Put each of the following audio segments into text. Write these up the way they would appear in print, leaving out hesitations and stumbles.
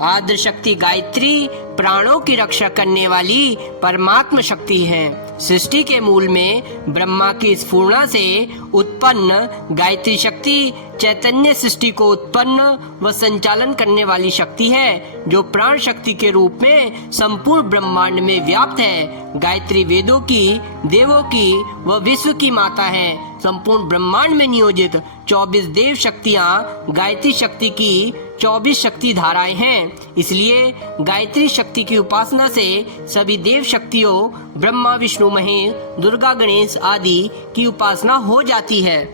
आद्र शक्ति गायत्री प्राणों की रक्षा करने वाली परमात्म शक्ति है। सृष्टि के मूल में ब्रह्मा की स्फुरना से उत्पन्न गायत्री शक्ति चैतन्य सृष्टि को उत्पन्न व संचालन करने वाली शक्ति है, जो प्राण शक्ति के रूप में संपूर्ण ब्रह्मांड में व्याप्त है। गायत्री वेदों की, देवों की व विश्व की माता है। संपूर्ण ब्रह्मांड में नियोजित 24 देव शक्तियाँ गायत्री शक्ति की 24 शक्ति धाराएं हैं। इसलिए गायत्री शक्ति की उपासना से सभी देव शक्तियों ब्रह्मा, विष्णु, महेश, दुर्गा, गणेश आदि की उपासना हो जाती है।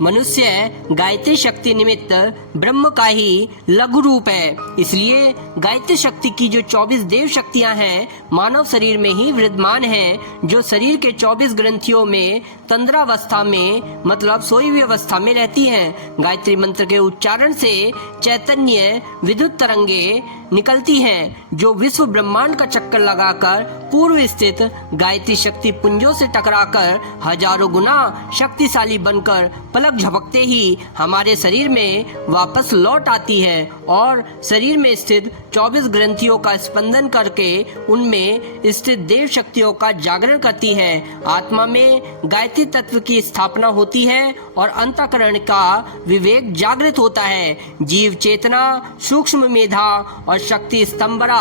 मनुष्य गायत्री शक्ति निमित्त ब्रह्म का ही लघु रूप है। इसलिए गायत्री शक्ति की जो 24 देव शक्तियां हैं मानव शरीर में ही विद्यमान हैं, जो शरीर के 24 ग्रंथियों में तंद्रावस्था में मतलब सोई हुई अवस्था में रहती हैं। गायत्री मंत्र के उच्चारण से चैतन्य विद्युत तरंगे निकलती हैं, जो विश्व ब्रह्मांड का चक्कर लगाकर पूर्व स्थित गायत्री शक्ति पुंजों से टकराकर हजारों गुना शक्तिशाली बनकर पलक झपकते ही हमारे शरीर में वापस लौट आती है और शरीर में स्थित 24 ग्रंथियों का स्पंदन करके उनमें स्थित देव शक्तियों का जागरण करती है। आत्मा में गायत्री तत्व की स्थापना होती है और अंतःकरण का विवेक जागृत होता है। जीव चेतना, सूक्ष्म मेधा और शक्ति स्तंभरा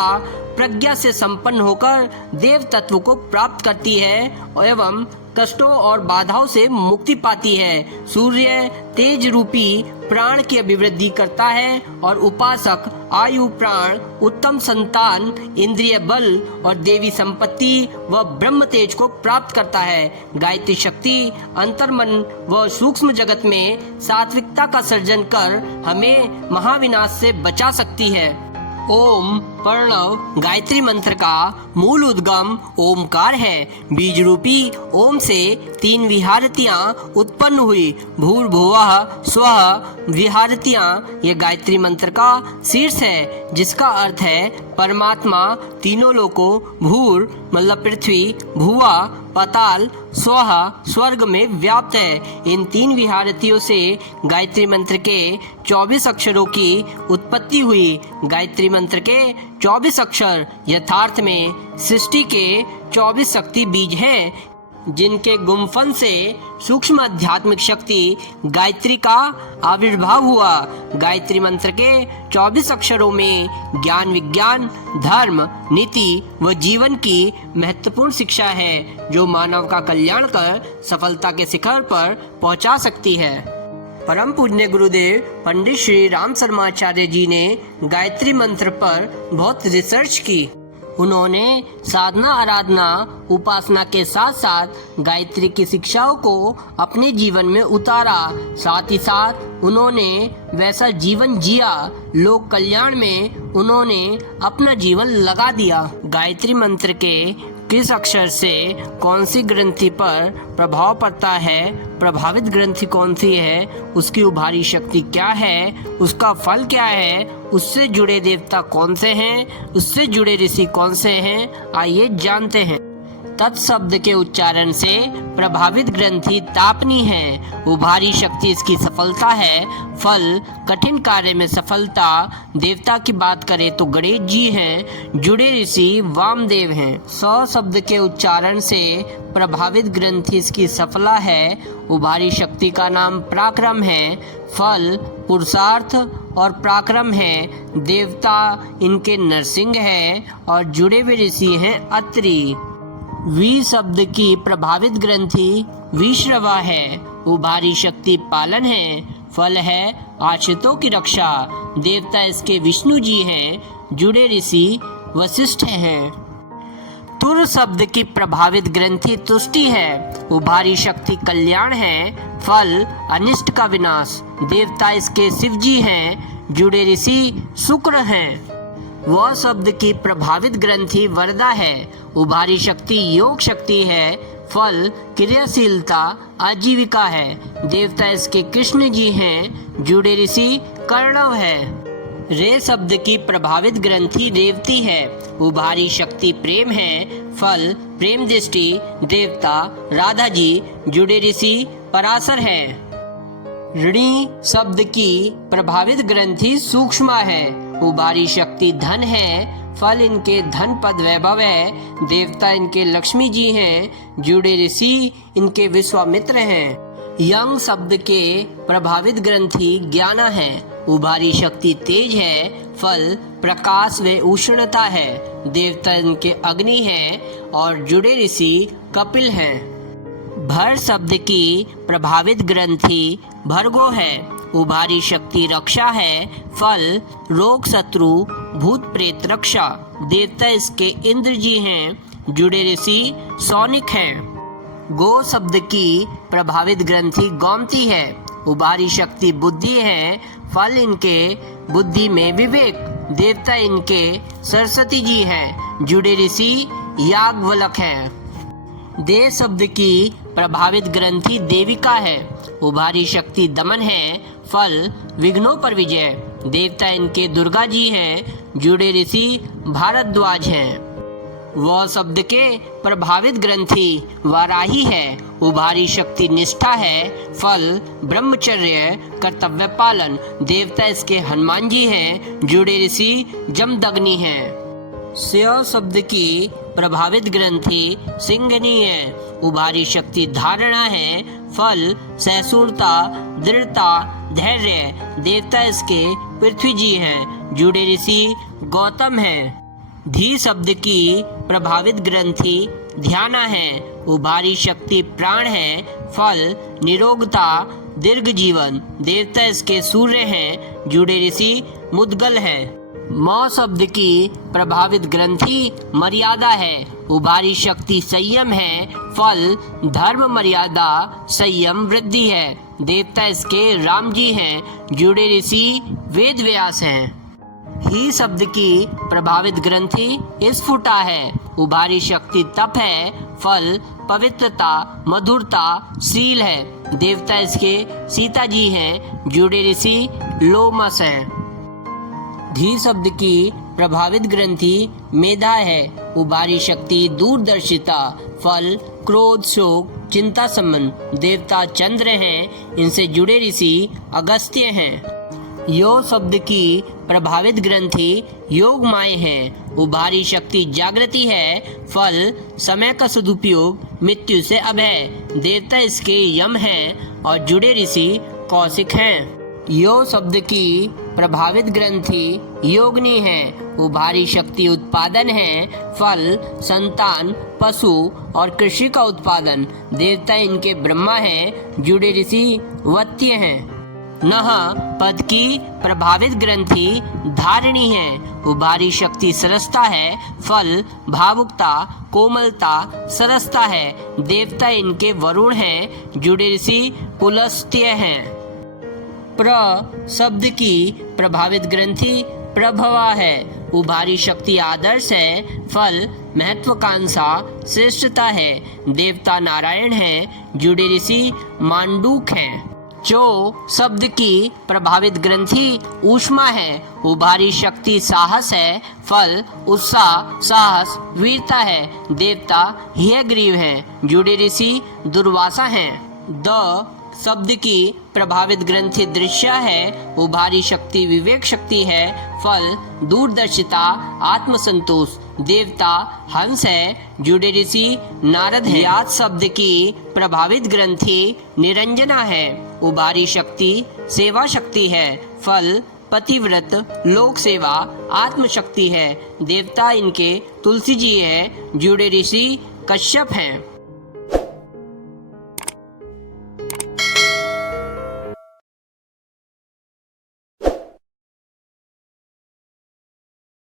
प्रज्ञा से संपन्न होकर देव तत्व को प्राप्त करती है एवं कष्टों और बाधाओं से मुक्ति पाती है। सूर्य तेज रूपी प्राण की अभिवृद्धि करता है और उपासक आयु, प्राण, उत्तम संतान, इंद्रिय बल और देवी संपत्ति व ब्रह्म तेज को प्राप्त करता है। गायत्री शक्ति अंतर्मन व सूक्ष्म जगत में सात्विकता का सर्जन कर हमें महाविनाश से बचा सकती है। ओम प्रणव गायत्री मंत्र का मूल उद्गम ओमकार है। बीज रूपी ओम से 3 विहारतियां उत्पन्न हुई। भूर्भुवः स्वः विहारतियां ये गायत्री मंत्र का शीर्ष है, जिसका अर्थ है परमात्मा तीनों लोकों भूर मतलब पृथ्वी, भुवा पाताल, स्वः स्वर्ग में व्याप्त है। इन 3 विहारतियों से गायत्री मंत्र के 24 अक्षरों की उत्पत्ति हुई। गायत्री मंत्र के 24 अक्षर यथार्थ में सृष्टि के 24 शक्ति बीज हैं, जिनके गुम्फन से सूक्ष्म आध्यात्मिक शक्ति गायत्री का आविर्भाव हुआ। गायत्री मंत्र के 24 अक्षरों में ज्ञान, विज्ञान, धर्म, नीति व जीवन की महत्वपूर्ण शिक्षा है, जो मानव का कल्याण कर सफलता के शिखर पर पहुंचा सकती है। परम पूज्य गुरुदेव पंडित श्री राम शर्माचार्य जी ने गायत्री मंत्र पर बहुत रिसर्च की। उन्होंने साधना, आराधना, उपासना के साथ साथ गायत्री की शिक्षाओं को अपने जीवन में उतारा। साथ ही साथ उन्होंने वैसा जीवन जिया, लोक कल्याण में उन्होंने अपना जीवन लगा दिया। गायत्री मंत्र के किस अक्षर से कौन सी ग्रंथि पर प्रभाव पड़ता है, प्रभावित ग्रंथि कौन सी है, उसकी उभारी शक्ति क्या है, उसका फल क्या है, उससे जुड़े देवता कौन से हैं, उससे जुड़े ऋषि कौन से हैं, आइए जानते हैं। तत्शब्द के उच्चारण से प्रभावित ग्रंथि तापनी है। उभारी शक्ति इसकी सफलता है। फल कठिन कार्य में सफलता। देवता की बात करें तो गणेश जी हैं। जुड़े ऋषि वामदेव हैं। 100 शब्द के उच्चारण से प्रभावित ग्रंथि इसकी सफला है। उभारी शक्ति का नाम पराक्रम है। फल पुरुषार्थ और पराक्रम है। देवता इनके नरसिंह है और जुड़े हुए ऋषि हैं अत्रि। वी शब्द की प्रभावित ग्रंथि विश्रवा है। उभारी शक्ति पालन है। फल है आश्रितों की रक्षा। देवता इसके विष्णु जी हैं। जुड़े ऋषि वशिष्ठ हैं। तुर शब्द की प्रभावित ग्रंथि तुष्टि है। उभारी शक्ति कल्याण है। फल अनिष्ट का विनाश। देवता इसके शिव जी हैं। जुड़े ऋषि शुक्र हैं। वह शब्द की प्रभावित ग्रंथि वरदा है। उभारी शक्ति योग शक्ति है। फल क्रियाशीलता आजीविका है। देवता इसके कृष्ण जी हैं। जुड़े ऋषि कर्णव है। रे शब्द की प्रभावित ग्रंथि रेवती है। उभारी शक्ति प्रेम है। फल प्रेम दृष्टि। देवता राधा जी। जुड़े ऋषि पराशर है। ऋणी शब्द की प्रभावित ग्रंथि सूक्ष्म है। उभारी शक्ति धन है, फल इनके धन पद वैभव है। देवता इनके लक्ष्मी जी हैं, जुड़े ऋषि इनके विश्वामित्र हैं। यंग शब्द के प्रभावित ग्रंथि ज्ञाना है, उभारी शक्ति तेज है, फल प्रकाश व उष्णता है। देवता इनके अग्नि हैं और जुड़े ऋषि कपिल हैं। भर शब्द की प्रभावित ग्रंथि भर्गो है, उभारी शक्ति रक्षा है, फल रोग शत्रु भूत प्रेत रक्षा। देवता इसके इंद्र जी हैं, जुड़े ऋषि सौनिक हैं। गो शब्द की प्रभावित ग्रंथि गोमती है, उभारी शक्ति बुद्धि है, फल इनके बुद्धि में विवेक। देवता इनके सरस्वती जी हैं, जुड़े ऋषि याज्ञवल्क्य हैं। देव शब्द की प्रभावित ग्रंथि देविका है, उभारी शक्ति दमन है, फल विघ्नों पर विजय। देवता इनके दुर्गा जी हैं, जुड़े ऋषि भारद्वाज हैं। वह शब्द के प्रभावित ग्रंथि वाराही है, उभारी शक्ति निष्ठा है, फल ब्रह्मचर्य कर्तव्य पालन। देवता इसके हनुमान जी हैं, जुड़े ऋषि जमदग्नि हैं। स्व शब्द की प्रभावित ग्रंथि सिंघनी है, उभारी शक्ति धारणा है, फल सहिष्णुता दृढ़ता धैर्य। देवता इसके पृथ्वी जी हैं, जुड़े ऋषि गौतम हैं। धी शब्द की प्रभावित ग्रंथि ध्याना है, उभारी शक्ति प्राण है, फल निरोगता दीर्घ जीवन। देवता इसके सूर्य हैं, जुड़े ऋषि मुद्गल हैं। मौ शब्द की प्रभावित ग्रंथि मर्यादा है, उभारी शक्ति संयम है, फल धर्म मर्यादा संयम वृद्धि है। देवता इसके राम जी हैं, जुड़े ऋषि वेद व्यास हैं। ही शब्द की प्रभावित ग्रंथि स्फुटा है, उभारी शक्ति तप है, फल पवित्रता मधुरता शील है। देवता इसके सीता जी हैं, जुड़े ऋषि लोमस हैं। धी शब्द की प्रभावित ग्रंथि मेधा है, उभारी शक्ति दूरदर्शिता, फल क्रोध शोक चिंता संबंध। देवता चंद्र हैं, इनसे जुड़े ऋषि अगस्त्य हैं। यो शब्द की प्रभावित ग्रंथि योग माय है, उभारी शक्ति जागृति है, फल समय का सदुपयोग मृत्यु से अभय। देवता इसके यम हैं और जुड़े ऋषि कौशिक हैं। यो शब्द की प्रभावित ग्रंथि योगनी है, उभारी शक्ति उत्पादन है, फल संतान पशु और कृषि का उत्पादन। देवता इनके ब्रह्मा हैं, जुड़े ऋषि वत्य हैं। नह पद की प्रभावित ग्रंथि धारिणी है, उभारी शक्ति सरसता है, फल भावुकता कोमलता सरसता है। देवता इनके वरुण हैं, जुड़े ऋषि पुलस्त्य हैं। प्र शब्द की प्रभावित ग्रंथि प्रभवा है, उभारी शक्ति आदर्श है, फल महत्वाकांक्षा श्रेष्ठता है। देवता नारायण हैं, जुड़े ऋषि मांडूक हैं। चो शब्द की प्रभावित ग्रंथि ऊष्मा है, उभारी शक्ति साहस है, फल उत्साह साहस वीरता है। देवता हयग्रीव हैं, जुड़े ऋषि दुर्वासा हैं। द शब्द की प्रभावित ग्रंथि दृश्य है, उभारी शक्ति विवेक शक्ति है, फल दूरदर्शिता आत्मसंतोष। देवता हंस है, जुड़े ऋषि नारद है। याद शब्द की प्रभावित ग्रंथि निरंजना है, उभारी शक्ति सेवा शक्ति है, फल पतिव्रत लोक सेवा आत्मशक्ति है। देवता इनके तुलसी जी है, जुड़े ऋषि कश्यप हैं।